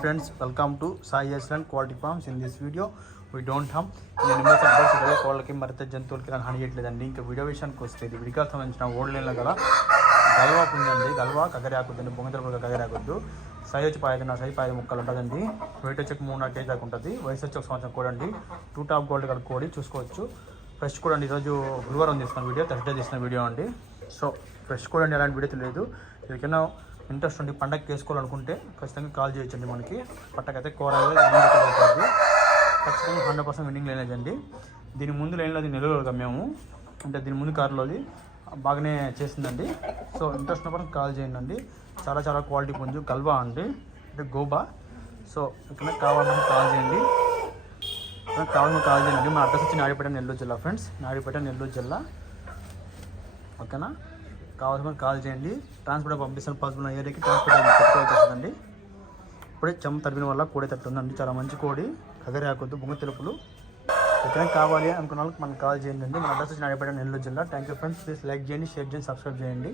Friends welcome to Sai Island quality farms in this video we don't have in animals ఇరవై కోళ్ళకి మరిత జంతువులకి కానీ హాని చేయట్లేదండి ఇంకా వీడియో విషయానికి వస్తే ఇది విడిగా సంబంధించిన ఓల్డ్ లైన్లో గల గల్వా ఉందండి గల్వా కగరాకుద్దండి బొంగతల కగరాకుద్దు సై వచ్చి పాయదన్న సై పాయ ముక్కలు ఉంటుందండి. వెయిట్ వచ్చి మూడున్నర కేజీ దాకా ఉంటుంది. వయసు వచ్చి ఒక సంవత్సరం కూడా అండి టూ టాప్ గోల్డ్ కల కోడి చూసుకోవచ్చు. ఫ్రెష్ కూడా అండి ఈరోజు గురువారం తీసుకున్న వీడియో థర్స్డే తీసిన వీడియో అండి. సో ఫ్రెష్ కూడా అండి ఎలాంటి వీడియో తెలియదు. ఎవరికైనా ఇంట్రెస్ట్ ఉండి పండగకి వేసుకోవాలనుకుంటే ఖచ్చితంగా కాల్ చేయొచ్చండి మనకి. పట్టకైతే కూరగాయలు అవుతుంది ఖచ్చితంగా హండ్రెడ్ పర్సెంట్ విన్నింగ్ లైన్ అండి. దీని ముందు లైన్లో అది నెల్లూరు మేము. అంటే దీని ముందు కారులో అది బాగానే చేసిందండి సో ఇంట్రెస్ట్ ఉన్నప్పుడు కాల్ చేయండి అండి. చాలా చాలా క్వాలిటీ పుంజు గల్వా అండి. అంటే గోబా. సో ఇక్కడ కావాలని కాల్ చేయండి. కావాలని కాల్ చేయండి. మా అడ్రస్ వచ్చి నాడిపేట నెల్లూరు జిల్లా ఫ్రెండ్స్. నాడిపేట నెల్లూరు జిల్లా. ఓకేనా? కావాల్సిన కాల్ చేయండి. ట్రాన్స్పోర్ట్ పంపిస్తాను పాసిబుల్ ఏరియాకి ట్రాన్స్పోర్ట్ పెట్టుకోవాల్సిందండి ఇప్పుడే చెమ్మ తరిపిన వల్ల కోడి తట్టుందండి చాలా మంచి కోడి. కగరాకొద్దు బొంగ తెలుపులు. ఎక్కడైనా కావాలి అనుకున్న వాళ్ళకి మనకు కాల్ చేయండి మన అడ్రస్ వచ్చి నాడిపేట నెల్లూరు జిల్లా. Thank you friends please like చేయండి షేర్ చేయండి సబ్స్క్రైబ్ చేయండి.